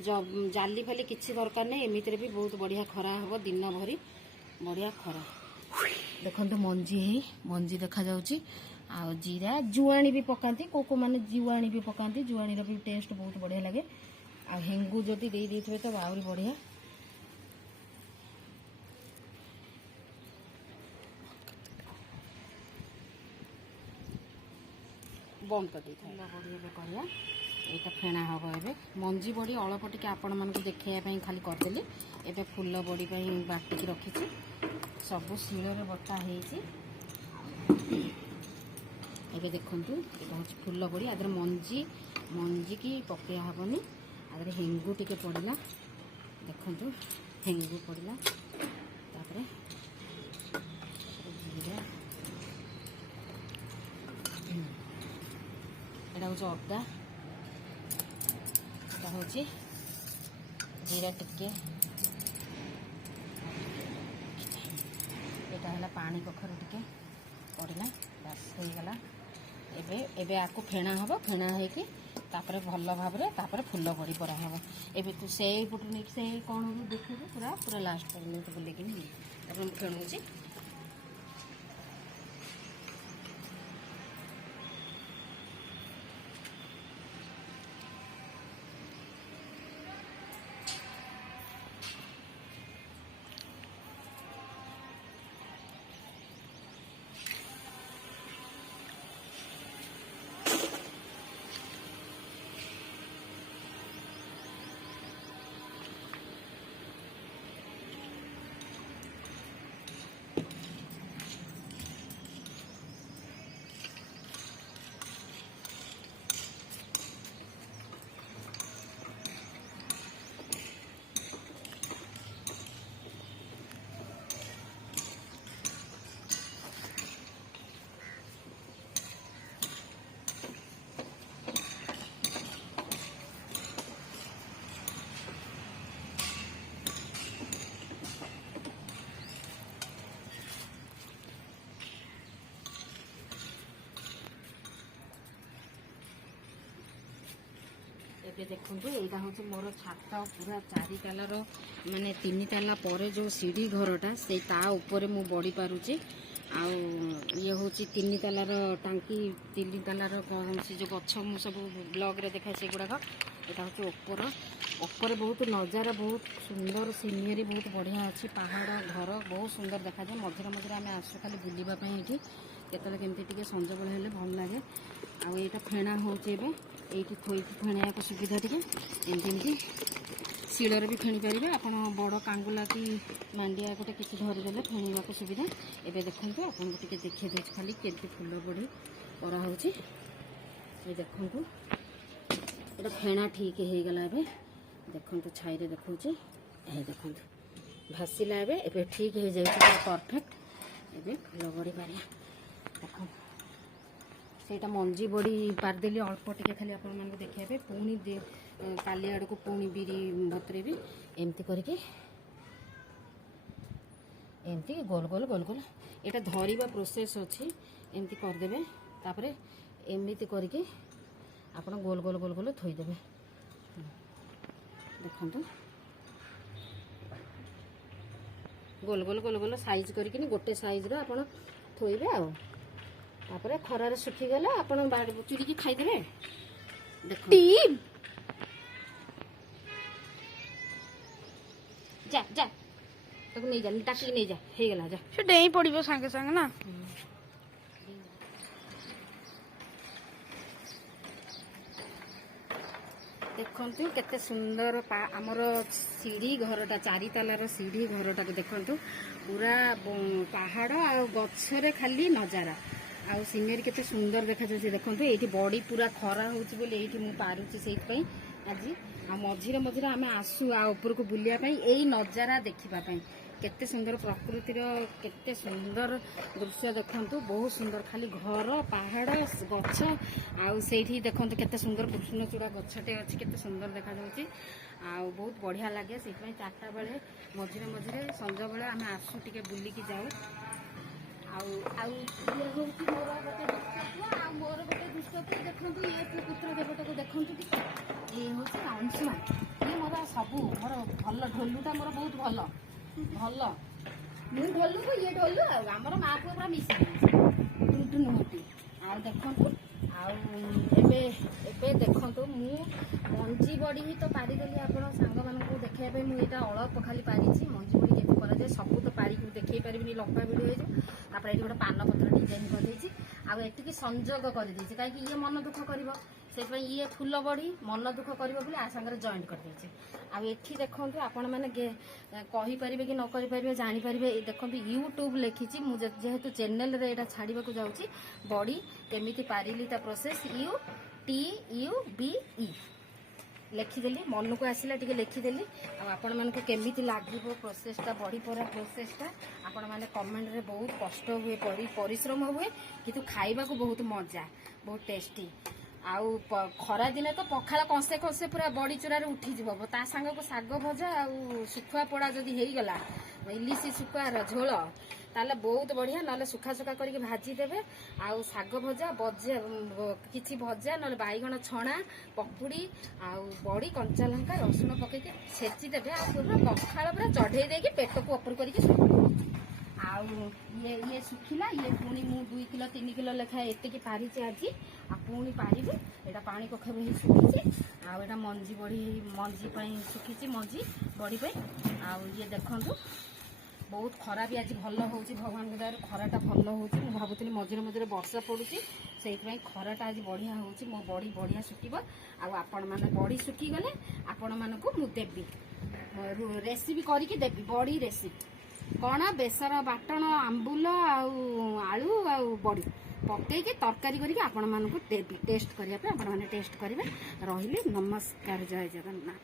ଜାଲି ଫାଲି କିଛି ଦରକାର ନାହିଁ, ଏମିତିରେ ବି ବହୁତ ବଢ଼ିଆ ଖରା ହେବ, ଦିନ ଭରି ବଢ଼ିଆ ଖରା। ଦେଖନ୍ତୁ ମଞ୍ଜି ଦେଖାଯାଉଛି। ଆଉ ଜିରା ଜୁଆଣି ବି ପକାନ୍ତି, କୋଉମାନେ ଜୁଆଣି ବି ପକାନ୍ତି, ଜୁଆଣିର ବି ଟେଷ୍ଟ ବହୁତ ବଢ଼ିଆ ଲାଗେ। ଆଉ ହେଙ୍ଗୁ ଯଦି ଦେଇଥିବେ ତ ଆହୁରି ବଢ଼ିଆ। ବନ୍ଦ କରିଦେଇଥାଏ। ବଡ଼ି ଏବେ କରିବା, ଏଇଟା ଫେଣା ହେବ। ଏବେ ମଞ୍ଜି ବଡ଼ି ଅଳ୍ପ ଟିକେ ଆପଣମାନଙ୍କୁ ଦେଖାଇବା ପାଇଁ ଖାଲି କରିଦେଲି। ଏବେ ଫୁଲ ବଡ଼ି ପାଇଁ ବାଟିକି ରଖିଛି, ସବୁ ଶିଳରେ ବଟା ହେଇଛି। ଏବେ ଦେଖନ୍ତୁ ଏଇଟା ହେଉଛି ଫୁଲ ବଡ଼ି। ଆ ଦେହରେ ମଞ୍ଜିକି ପକେଇବା ହେବନି, ଆ ଦେହରେ ହେଙ୍ଗୁ ଟିକେ ପଡ଼ିଲା। ଦେଖନ୍ତୁ ହେଙ୍ଗୁ ପଡ଼ିଲା, ତାପରେ ଜିରା, এটা হচ্ছে অদা, এটা হচ্ছে জিরা টিকে, এটা হল পানি কଖାରୁ ଟିକେ ପଡ଼ିଲା, ବାସ୍ ହେଇଗଲା। ଏବେ ଆକୁ ଫେଣା ହେବ, ଫେଣା ହେଇକି ତାପରେ ଭଲ ଭାବରେ ତାପରେ ଫୁଲ ବଡ଼ି ପରା ହେବ। ଏବେ ତୁ ସେଇ ପଟୁ ନେଇକି ସେଇ କ'ଣ ଦେଖିବୁ, ପୁରା ଲାଷ୍ଟ ପର୍ଯ୍ୟନ୍ତ ବୁଲେଇକିନି ତାପରେ ମୁଁ ଫେଣୁଛି। ଏବେ ଦେଖନ୍ତୁ ଏଇଟା ହେଉଛି ମୋର ଛାତ, ପୁରା 4 ତାଲାର ମାନେ 3 ତାଲା ପରେ ଯେଉଁ ସିଢ଼ି ଘରଟା, ସେଇ ତା ଉପରେ ମୁଁ ବଡ଼ି ପାରୁଛି। ଆଉ ଇଏ ହେଉଛି 3 ତାଲାର ଟାଙ୍କି, 3 ତାଲାର ସେ ଯେଉଁ ଗଛ ମୁଁ ସବୁ ବ୍ଲଗ୍ରେ ଦେଖାଏ ସେଗୁଡ଼ାକ। ଏଇଟା ହେଉଛି ଉପରେ ବହୁତ ନଜାରା, ବହୁତ ସୁନ୍ଦର ସିନେରୀ, ବହୁତ ବଢ଼ିଆ ଅଛି। ପାହାଡ଼, ଘର ବହୁତ ସୁନ୍ଦର ଦେଖାଯାଏ। ମଝିରେ ମଝିରେ ଆମେ ଆସୁ ଖାଲି ବୁଲିବା ପାଇଁ ଏଇଠି, କେତେବେଳେ କେମିତି ଟିକେ ସଞ୍ଜବେଳ ହେଲେ ଭଲ ଲାଗେ। ଆଉ ଏଇଟା ଫେଣା ହେଉଛି ଏବେ, ଏଇଠି ଥୋଇକି ଫେଣାଇବାକୁ ସୁବିଧା ଟିକେ। ଏମିତି ଶିଳରେ ବି ଫେଣି ପାରିବେ ଆପଣ। ବଡ଼ କାଙ୍ଗୁଲା କି ମାଣ୍ଡିଆ ଗୋଟେ କିଛି ଧରିଦେଲେ ଫେଣିବାକୁ ସୁବିଧା। ଏବେ ଦେଖନ୍ତୁ ଆପଣଙ୍କୁ ଟିକେ ଦେଖେଇ ଦେଉଛି ଖାଲି କେମିତି ଫୁଲ ବଢ଼ି କରାହେଉଛି। ଏ ଦେଖନ୍ତୁ ଏଇଟା ଫେଣା ଠିକ୍ ହେଇଗଲା। ଏବେ ଦେଖନ୍ତୁ ଛାଇରେ ଦେଖାଉଛି, ଏ ଦେଖନ୍ତୁ ଭାସିଲା। ଏବେ ଠିକ୍ ହେଇଯାଉଛି, ପୁରା ପରଫେକ୍ଟ। ଏବେ ଫୁଲ ବଢ଼ି ପାରିବା। ଦେଖନ୍ତୁ ସେଇଟା ମଞ୍ଜି ବଡ଼ି ପାରିଦେଲି ଅଳ୍ପ ଟିକେ ଖାଲି ଆପଣମାନଙ୍କୁ ଦେଖିବା ପାଇଁ। ପୁଣି କାଲି ଆଡ଼କୁ ପୁଣି ବିରି ବତୁରେଇବି। ଏମିତି କରିକି ଏମିତି ଗୋଲ ଗୋଲ ଗୋଲ ଗୋଲ ଏଇଟା ଧରିବା ପ୍ରୋସେସ୍ ଅଛି। ଏମିତି କରିଦେବେ, ତାପରେ ଏମିତି କରିକି ଆପଣ ଗୋଲ ଗୋଲ ଗୋଲ ଗୋଲ ଥୋଇଦେବେ। ଦେଖନ୍ତୁ ଗୋଲ ଗୋଲ ଗୋଲ ଗୋଲ ସାଇଜ୍ କରିକିନି ଗୋଟେ ସାଇଜ୍ର ଆପଣ ଥୋଇବେ। ଆଉ ତାପରେ ଖରାରେ ଶୁଖିଗଲେ ଆପଣ ଚୁରିକି ଖାଇଦେବେ। ଦେଖନ୍ତୁ ଯା ଯା ତାକୁ ନେଇଯା, ଟାକିକି ନେଇଯା, ହେଇଗଲା, ଯା। ସେ ଡେଇଁ ପଡ଼ିବ ସାଙ୍ଗେ ସାଙ୍ଗେ ନା। ଦେଖନ୍ତୁ କେତେ ସୁନ୍ଦର ଆମର ସିଢ଼ି ଘରଟା, 4 ତାଲାର ସିଢ଼ି ଘରଟାକୁ ଦେଖନ୍ତୁ। ପୁରା ପାହାଡ଼ ଆଉ ଗଛରେ ଖାଲି ନଜାରା, ଆଉ ସିନେରୀ କେତେ ସୁନ୍ଦର ଦେଖାଯାଉଛି। ଦେଖନ୍ତୁ ଏଇଠି ବଡ଼ି ପୁରା ଖରା ହେଉଛି ବୋଲି ଏଇଠି ମୁଁ ପାରୁଛି ସେଇଥିପାଇଁ ଆଜି। ଆଉ ମଝିରେ ମଝିରେ ଆମେ ଆସୁ ଆଉ ଉପରକୁ ବୁଲିବା ପାଇଁ, ଏଇ ନଜାରା ଦେଖିବା ପାଇଁ। କେତେ ସୁନ୍ଦର ପ୍ରକୃତିର କେତେ ସୁନ୍ଦର ଦୃଶ୍ୟ ଦେଖନ୍ତୁ। ବହୁତ ସୁନ୍ଦର, ଖାଲି ଘର, ପାହାଡ଼, ଗଛ। ଆଉ ସେଇଠି ଦେଖନ୍ତୁ କେତେ ସୁନ୍ଦର କୃଷ୍ଣଚୂଡ଼ା ଗଛଟେ ଅଛି, କେତେ ସୁନ୍ଦର ଦେଖାଯାଉଛି। ଆଉ ବହୁତ ବଢ଼ିଆ ଲାଗେ। ସେଇଥିପାଇଁ 4ଟା ବେଳେ ମଝିରେ ମଝିରେ ସଞ୍ଜବେଳେ ଆମେ ଆସୁ ଟିକେ ବୁଲିକି ଯାଉ। ଆଉ ଇଏ ହେଉଛି ମୋର ଗୋଟେ ଦୁଷ୍ଟ ପୁଅ, ଆଉ ମୋର ଗୋଟେ ଦୁଷ୍ଟ ପୁଅ। ଦେଖନ୍ତୁ ଇଏ ପୁତ୍ର ଦେବତାକୁ ଦେଖନ୍ତୁ ଟିକେ। ଇଏ ହେଉଛି ଅଂଶୁମାନ। ଇଏ ମୋର ସବୁ, ମୋର ଭଲ ଢୋଲୁଟା ମୋର ବହୁତ ଭଲ ଭଲ। ମୁଁ ଢୋଲୁ ଇଏ ଢୋଲୁ, ଆଉ ଆମର ମା ପୁଅ ପୁରା ମିଶିକି ଟୁଟୁ ନୁହଁଟି। ଆଉ ଦେଖନ୍ତୁ, ଆଉ ଏବେ ଦେଖନ୍ତୁ ମୁଁ ମଞ୍ଜି ବଡ଼ି ହିଁ ତ ପାରିଦେଲି ଆପଣ ସାଙ୍ଗମାନଙ୍କୁ ଦେଖାଇବା ପାଇଁ। ମୁଁ ଏଇଟା ଅଳ୍ପ ଖାଲି ପାରିଛି। ମଞ୍ଜି ବଡ଼ି କେମିତି କରାଯାଏ ସବୁ ତ ପାରିକି ଦେଖେଇ ପାରିବିନି, ଲମ୍ବା ଭିଡ଼ିଓ ହେଇଯିବ। ତାପରେ ଏଠି ଗୋଟେ ପାନପତ୍ର ଡିଜାଇନ୍ କରିଦେଇଛି, ଆଉ ଏତିକି ସଂଯୋଗ କରିଦେଇଛି କାହିଁକି ଇଏ ମନ ଦୁଃଖ କରିବ, ସେଥିପାଇଁ ଇଏ ଫୁଲ ବଢ଼ି ମନ ଦୁଃଖ କରିବ ବୋଲି ଆ ସାଙ୍ଗରେ ଜଏଣ୍ଟ କରିଦେଇଛି। ଆଉ ଏଠି ଦେଖନ୍ତୁ ଆପଣମାନେ କହିପାରିବେ କି ନ କରିପାରିବେ ଜାଣିପାରିବେ। ଦେଖନ୍ତୁ ୟୁଟ୍ୟୁବ୍ ଲେଖିଛି, ମୁଁ ଯେହେତୁ ଚ୍ୟାନେଲ୍ରେ ଏଇଟା ଛାଡ଼ିବାକୁ ଯାଉଛି। ବଡ଼ି କେମିତି ପାରିଲି ତା ପ୍ରୋସେସ୍ YouTUBE ଲେଖିଦେଲି, ମନକୁ ଆସିଲା ଟିକେ ଲେଖିଦେଲି। ଆଉ ଆପଣମାନଙ୍କୁ କେମିତି ଲାଗିବ ପ୍ରୋସେସ୍ଟା, ବଡ଼ି ପରା ପ୍ରୋସେସ୍ଟା, ଆପଣମାନେ କମେଣ୍ଟରେ। ବହୁତ କଷ୍ଟ ହୁଏ, ପରିଶ୍ରମ ହୁଏ, କିନ୍ତୁ ଖାଇବାକୁ ବହୁତ ମଜା, ବହୁତ ଟେଷ୍ଟି। ଆଉ ଖରାଦିନେ ତ ପଖାଳ କଂସେ କଂସେ ପୁରା ବଡ଼ି ଚୁରାରେ ଉଠିଯିବ। ତା ସାଙ୍ଗକୁ ଶାଗ ଭଜା ଆଉ ଶୁଖୁଆ ପୋଡ଼ା ଯଦି ହେଇଗଲା, ଇଲିଶି ଶୁଖୁଆର ଝୋଳ, ତାହେଲେ ବହୁତ ବଢ଼ିଆ। ନହେଲେ ଶୁଖା ଶୁଖା କରିକି ଭାଜିଦେବେ। ଆଉ ଶାଗ ଭଜା, କିଛି ଭଜା, ନହେଲେ ବାଇଗଣ ଛଣା, ପକୁଡ଼ି, ଆଉ ବଡ଼ି, କଞ୍ଚା ଲଙ୍କା, ରସୁଣ ପକେଇକି ଛେଚିଦେବେ। ଆଉ ପୁରା ପଖାଳ ପୁରା ଚଢ଼େଇ ଦେଇକି ପେଟକୁ ଉପର କରିକି ଶୁଖିବ। ଆଉ ଇଏ ଶୁଖିଲା। ଇଏ ପୁଣି ମୁଁ 2 କିଲୋ 3 କିଲୋ ଲେଖାଏଁ ଏତିକି ପାରିଛି ଆଜି। ଆଉ ପୁଣି ପାରିବି। ଏଇଟା ପାଣି କଖାରୁ ହେଇ ଶୁଖିଛି, ଆଉ ଏଇଟା ମଞ୍ଜି ପାଇଁ ଶୁଖିଛି, ମଞ୍ଜି ବଡ଼ି ପାଇଁ। ଆଉ ଇଏ ଦେଖନ୍ତୁ ବହୁତ ଖରା ବି ଆଜି ଭଲ ହେଉଛି, ଭଗବାନଙ୍କ ଦୟାରୁ ଖରାଟା ଭଲ ହେଉଛି। ମୁଁ ଭାବୁଥିଲି ମଝିରେ ମଝିରେ ବର୍ଷା ପଡ଼ୁଛି, ସେଇଥିପାଇଁ ଖରାଟା ଆଜି ବଢ଼ିଆ ହେଉଛି। ମୋ ବଡ଼ି ବଢ଼ିଆ ଶୁଖିବ। ଆଉ ଆପଣମାନେ ବଡ଼ି ଶୁଖିଗଲେ ଆପଣମାନଙ୍କୁ ମୁଁ ଦେବି, ରେସିପି କରିକି ଦେବି। ବଡ଼ି ରେସିପି କ'ଣ, ବେସର ବାଟଣ, ଆମ୍ବୁଲ ଆଉ ଆଳୁ ଆଉ ବଡ଼ି ପକେଇକି ତରକାରୀ କରିକି ଆପଣମାନଙ୍କୁ ଦେବି ଟେଷ୍ଟ କରିବା ପାଇଁ। ଆପଣମାନେ ଟେଷ୍ଟ କରିବେ। ରହିଲି, ନମସ୍କାର, ଜୟ ଜଗନ୍ନାଥ।